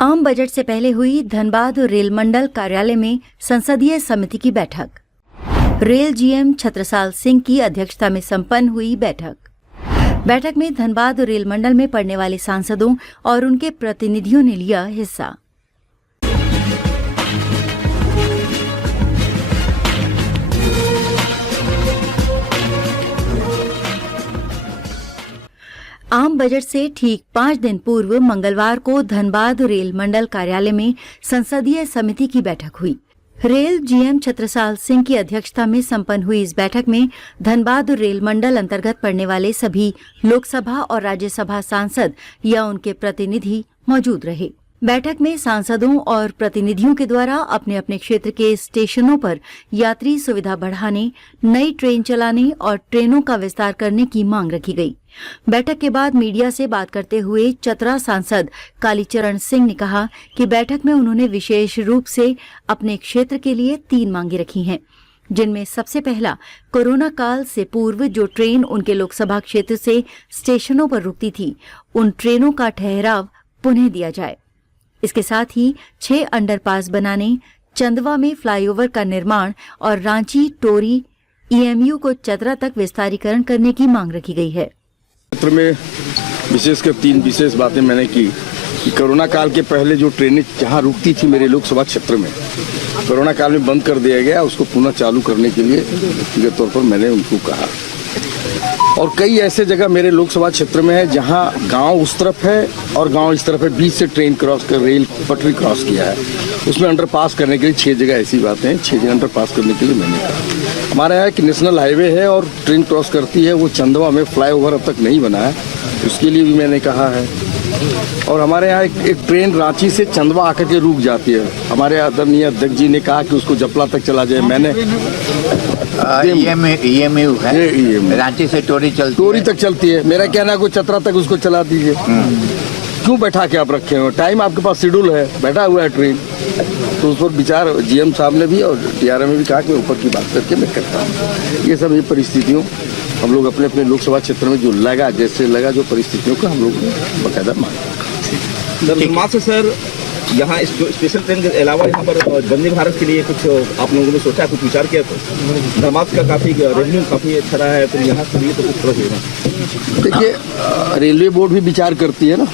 आम बजट से पहले हुई धनबाद रेल मंडल कार्यालय में संसदीय समिति की बैठक। रेल जीएम छत्रसाल सिंह की अध्यक्षता में संपन्न हुई बैठक में धनबाद रेल मंडल में पड़ने वाले सांसदों और उनके प्रतिनिधियों ने लिया हिस्सा। आम बजट से ठीक 5 दिन पूर्व मंगलवार को धनबाद रेल मंडल कार्यालय में संसदीय समिति की बैठक हुई। रेल जीएम छत्रसाल सिंह की अध्यक्षता में संपन्न हुई इस बैठक में धनबाद रेल मंडल अंतर्गत पड़ने वाले सभी लोकसभा और राज्यसभा सांसद या उनके प्रतिनिधि मौजूद रहे। बैठक में सांसदों और प्रतिनिधियों के द्वारा अपने अपने क्षेत्र के स्टेशनों पर यात्री सुविधा बढ़ाने, नई ट्रेन चलाने और ट्रेनों का विस्तार करने की मांग रखी गई। बैठक के बाद मीडिया से बात करते हुए चतरा सांसद कालीचरण सिंह ने कहा कि बैठक में उन्होंने विशेष रूप से अपने क्षेत्र के लिए 3 मांगे रखी हैं, जिनमें सबसे पहला कोरोना काल से पूर्व जो ट्रेन उनके लोकसभा क्षेत्र से स्टेशनों पर रुकती थी, उन ट्रेनों का ठहराव पुनः दिया जाए। इसके साथ ही 6 अंडरपास बनाने, चंदवा में फ्लाईओवर का निर्माण और रांची टोरी ईएमयू को चतरा तक विस्तारीकरण करने की मांग रखी गई है। क्षेत्र में विशेषकर 3 विशेष बातें मैंने की कि कोरोना काल के पहले जो ट्रेनें जहां रुकती थी मेरे लोकसभा क्षेत्र में, कोरोना काल में बंद कर दिया गया, उसको पुनः चालू करने के लिए व्यक्तिगत तौर पर मैंने उनको कहा। और कई ऐसे जगह मेरे लोकसभा क्षेत्र में है जहां गांव उस तरफ है और गांव इस तरफ है, बीच से ट्रेन क्रॉस कर रेल पटरी क्रॉस किया है, उसमें अंडरपास करने के लिए 6 जगह ऐसी बातें हैं। 6 जगह अंडरपास करने के लिए मैंने कहा। हमारे यहाँ एक नेशनल हाईवे है और ट्रेन क्रॉस करती है, वो चंदवा में फ्लाईओवर अब तक नहीं बना है, उसके लिए भी मैंने कहा है। और हमारे यहाँ एक ट्रेन रांची से चंदवा आकर के रुक जाती है, हमारे आदरणीय अध्यक्ष जी ने कहा कि उसको जपला तक चला जाए। मैंने ईएमयू है, रांची से टोरी तक चलती है, मेरा कहना है कोई चतरा तक उसको चला दीजिए। क्यों बैठा के आप रखे हो? टाइम आपके पास शेड्यूल है, बैठा हुआ है ट्रेन, तो उस पर विचार जीएम साहब ने भी और टीआरएम में भी कहा कि ऊपर की बात करके मैं करता हूँ। ये सब ये परिस्थितियों हम लोग अपने अपने लोकसभा क्षेत्र में जो लगा, जैसे लगा जो परिस्थितियों को हम लोग बाकायदा मांगा। से सर यहाँ स्पेशल ट्रेन के अलावा यहाँ पर वंदे भारत के लिए कुछ आप लोगों ने सोचा, कुछ विचार किया? तो धनबाद का काफ़ी रेवेन्यू काफ़ी अच्छा रहा है, तो यहाँ के लिए तो कुछ प्रोसेस। देखिए, रेलवे बोर्ड भी विचार करती है ना,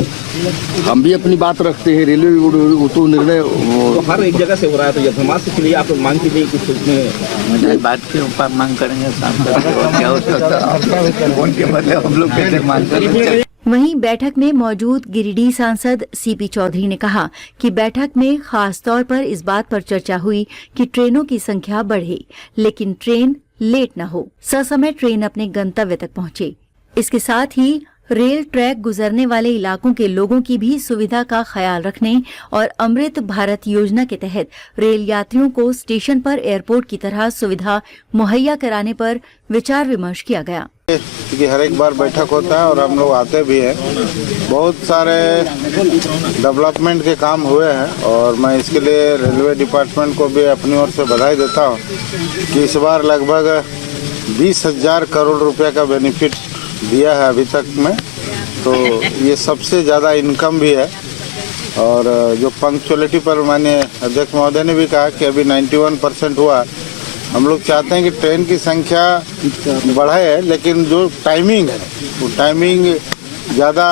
हम भी अपनी बात रखते हैं, रेलवे बोर्ड तो निर्णय तो हर एक जगह से हो रहा है। तो धनबाद के लिए आप मांग कीजिए कुछ उसमें बात के ऊपर मांग करेंगे, उनके बदले हम लोग कैसे मांग करेंगे। वहीं बैठक में मौजूद गिरिडीह सांसद सीपी चौधरी ने कहा कि बैठक में खास तौर पर इस बात पर चर्चा हुई कि ट्रेनों की संख्या बढ़े, लेकिन ट्रेन लेट न हो, ससमय ट्रेन अपने गंतव्य तक पहुंचे। इसके साथ ही रेल ट्रैक गुजरने वाले इलाकों के लोगों की भी सुविधा का ख्याल रखने और अमृत भारत योजना के तहत रेल यात्रियों को स्टेशन पर एयरपोर्ट की तरह सुविधा मुहैया कराने पर विचार विमर्श किया गया। क्योंकि हर एक बार बैठक होता है और हम लोग आते भी हैं, बहुत सारे डेवलपमेंट के काम हुए हैं और मैं इसके लिए रेलवे डिपार्टमेंट को भी अपनी ओर से बधाई देता हूँ कि इस बार लगभग 20,000 करोड़ रुपए का बेनिफिट दिया है अभी तक में, तो ये सबसे ज़्यादा इनकम भी है। और जो पंक्चुअलिटी पर माननीय अध्यक्ष महोदय ने भी कहा कि अभी 91% हुआ। हम लोग चाहते हैं कि ट्रेन की संख्या बढ़े, लेकिन जो टाइमिंग है वो टाइमिंग ज़्यादा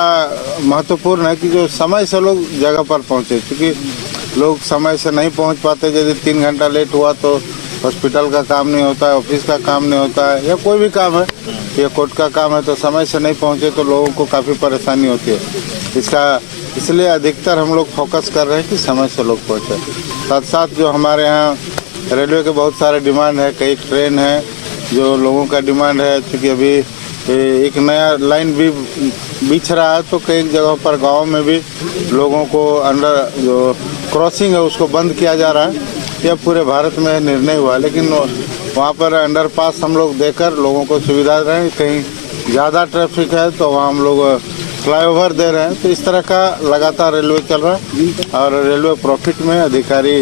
महत्वपूर्ण है कि जो समय से लोग जगह पर पहुँचे, क्योंकि लोग समय से नहीं पहुँच पाते। यदि 3 घंटा लेट हुआ तो हॉस्पिटल का काम नहीं होता है, ऑफिस का काम नहीं होता है, या कोई भी काम है या कोर्ट का काम है, तो समय से नहीं पहुँचे तो लोगों को काफ़ी परेशानी होती है। इसलिए अधिकतर हम लोग फोकस कर रहे हैं कि समय से लोग पहुँचे। साथ साथ जो हमारे यहाँ रेलवे के बहुत सारे डिमांड है, कई ट्रेन है जो लोगों का डिमांड है, क्योंकि अभी एक नया लाइन भी बिछ रहा है, तो कई जगहों पर गांव में भी लोगों को अंडर जो क्रॉसिंग है उसको बंद किया जा रहा है। यह पूरे भारत में निर्णय हुआ, लेकिन वहाँ पर अंडरपास हम लोग देकर लोगों को सुविधा दे रहे हैं। कहीं ज़्यादा ट्रैफिक है तो वहाँ हम लोग फ्लाईओवर दे रहे हैं। तो इस तरह का लगातार रेलवे चल रहा है और रेलवे प्रॉफिट में अधिकारी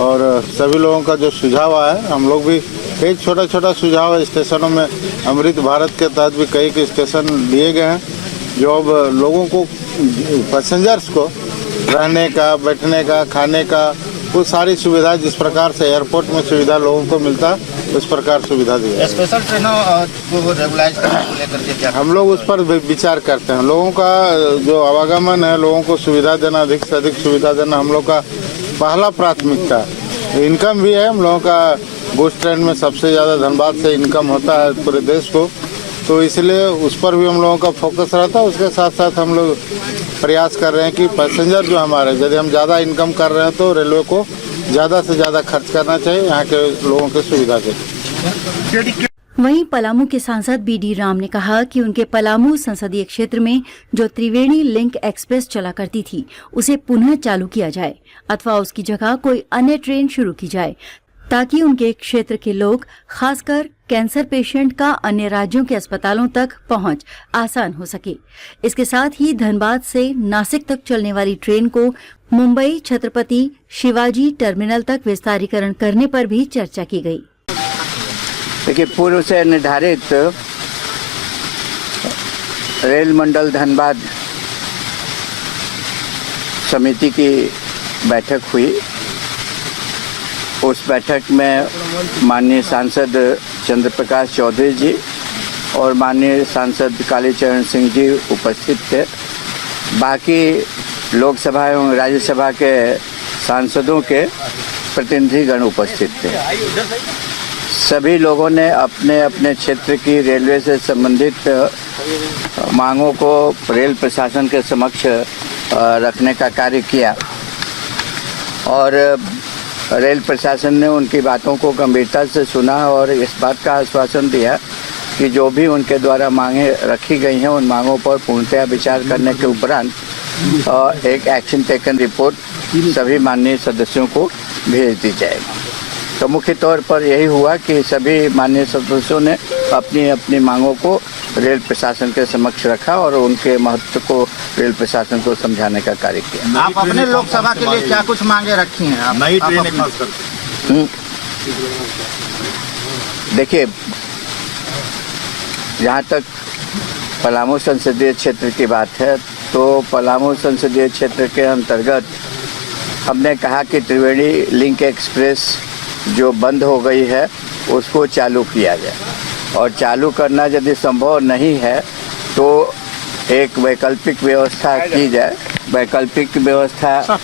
और सभी लोगों का जो सुझाव आया है, हम लोग भी कई छोटा सुझाव है। स्टेशनों में अमृत भारत के तहत भी कई स्टेशन दिए गए हैं जो अब लोगों को पैसेंजर्स को रहने का, बैठने का, खाने का, वो सारी सुविधा जिस प्रकार से एयरपोर्ट में सुविधा लोगों को मिलता उस प्रकार सुविधा दी है। स्पेशल ट्रेनों को रेगुलाइज करने को लेकर के क्या हम लोग उस पर विचार करते हैं। लोगों का जो आवागमन है, लोगों को सुविधा देना, अधिक से अधिक सुविधा देना हम लोग का पहला प्राथमिकता। इनकम भी है हम लोगों का, बूस्ट ट्रेन में सबसे ज़्यादा धनबाद से इनकम होता है पूरे देश को, तो इसलिए उस पर भी हम लोगों का फोकस रहता है। उसके साथ साथ हम लोग प्रयास कर रहे हैं कि पैसेंजर जो हमारे, यदि हम ज़्यादा इनकम कर रहे हैं तो रेलवे को ज़्यादा से ज़्यादा खर्च करना चाहिए यहाँ के लोगों की सुविधा के लिए। वहीं पलामू के सांसद बीडी राम ने कहा कि उनके पलामू संसदीय क्षेत्र में जो त्रिवेणी लिंक एक्सप्रेस चला करती थी उसे पुनः चालू किया जाए अथवा उसकी जगह कोई अन्य ट्रेन शुरू की जाए ताकि उनके क्षेत्र के लोग, खासकर कैंसर पेशेंट का अन्य राज्यों के अस्पतालों तक पहुंच आसान हो सके। इसके साथ ही धनबाद से नासिक तक चलने वाली ट्रेन को मुंबई छत्रपति शिवाजी टर्मिनल तक विस्तारीकरण करने पर भी चर्चा की गई। देखिए, पूर्व से निर्धारित रेल मंडल धनबाद समिति की बैठक हुई। उस बैठक में माननीय सांसद चंद्र प्रकाश चौधरी जी और माननीय सांसद कालीचरण सिंह जी उपस्थित थे। बाकी लोकसभा एवं राज्यसभा के सांसदों के प्रतिनिधिगण उपस्थित थे। सभी लोगों ने अपने अपने क्षेत्र की रेलवे से संबंधित मांगों को रेल प्रशासन के समक्ष रखने का कार्य किया और रेल प्रशासन ने उनकी बातों को गंभीरता से सुना और इस बात का आश्वासन दिया कि जो भी उनके द्वारा मांगे रखी गई हैं उन मांगों पर पूर्णतया विचार करने के उपरांत एक एक्शन टेकन रिपोर्ट सभी माननीय सदस्यों को भेज दी जाएगी। तो मुख्य तौर पर यही हुआ कि सभी माननीय सदस्यों ने अपनी अपनी मांगों को रेल प्रशासन के समक्ष रखा और उनके महत्व को रेल प्रशासन को समझाने का कार्य किया। आप अपने लोकसभा के लिए क्या कुछ मांगे रखी हैं? आप नई ट्रेन देखिए, जहाँ तक पलामू संसदीय क्षेत्र की बात है तो पलामू संसदीय क्षेत्र के अंतर्गत हमने कहा कि त्रिवेणी लिंक एक्सप्रेस जो बंद हो गई है उसको चालू किया जाए और चालू करना यदि संभव नहीं है तो एक वैकल्पिक व्यवस्था की जाए। वैकल्पिक व्यवस्था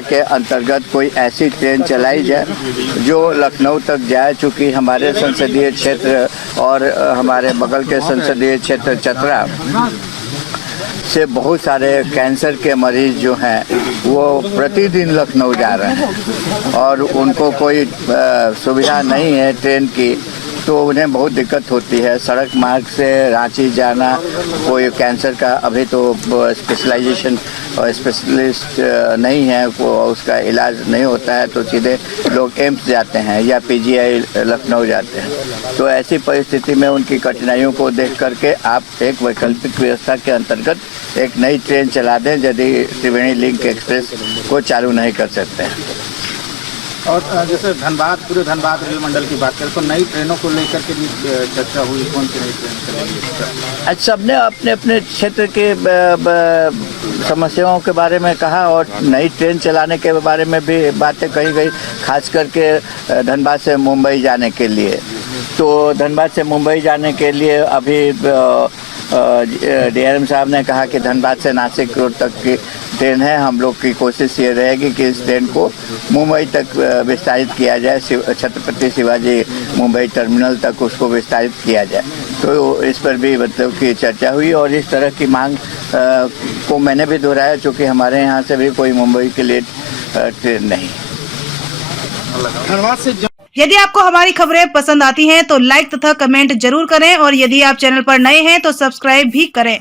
के अंतर्गत कोई ऐसी ट्रेन चलाई जाए जो लखनऊ तक जाए। चूँकि हमारे संसदीय क्षेत्र और हमारे बगल के संसदीय क्षेत्र चतरा से बहुत सारे कैंसर के मरीज जो हैं वो प्रतिदिन लखनऊ जा रहे हैं और उनको कोई सुविधा नहीं है ट्रेन की, तो उन्हें बहुत दिक्कत होती है। सड़क मार्ग से रांची जाना, कोई कैंसर का अभी तो स्पेशलाइजेशन और स्पेशलिस्ट नहीं है, उसका इलाज नहीं होता है, तो सीधे लोग एम्स जाते हैं या पीजीआई लखनऊ जाते हैं। तो ऐसी परिस्थिति में उनकी कठिनाइयों को देख करके आप एक वैकल्पिक व्यवस्था के अंतर्गत एक नई ट्रेन चला दें यदि त्रिवेणी लिंक एक्सप्रेस को चालू नहीं कर सकते हैं। और जैसे धनबाद, पूरे धनबाद रेल मंडल की बात करें तो नई ट्रेनों को लेकर के भी चर्चा हुई, कौन सी नई ट्रेन चलेगी? आज सबने अपने अपने क्षेत्र के समस्याओं के बारे में कहा और नई ट्रेन चलाने के बारे में भी बातें कही गई, खास करके धनबाद से मुंबई जाने के लिए। तो धनबाद से मुंबई जाने के लिए अभी डीआरएम साहब ने कहा कि धनबाद से नासिक रोड तक की ट्रेन है। हम लोग की कोशिश ये रहेगी कि इस ट्रेन को मुंबई तक विस्तारित किया जाए, छत्रपति शिवाजी मुंबई टर्मिनल तक उसको विस्तारित किया जाए। तो इस पर भी मतलब की चर्चा हुई और इस तरह की मांग को मैंने भी दोहराया, चूँकि हमारे यहाँ से भी कोई मुंबई के लिए ट्रेन नहीं। यदि आपको हमारी खबरें पसंद आती हैं तो लाइक तथा कमेंट जरूर करें और यदि आप चैनल पर नए हैं तो सब्सक्राइब भी करें।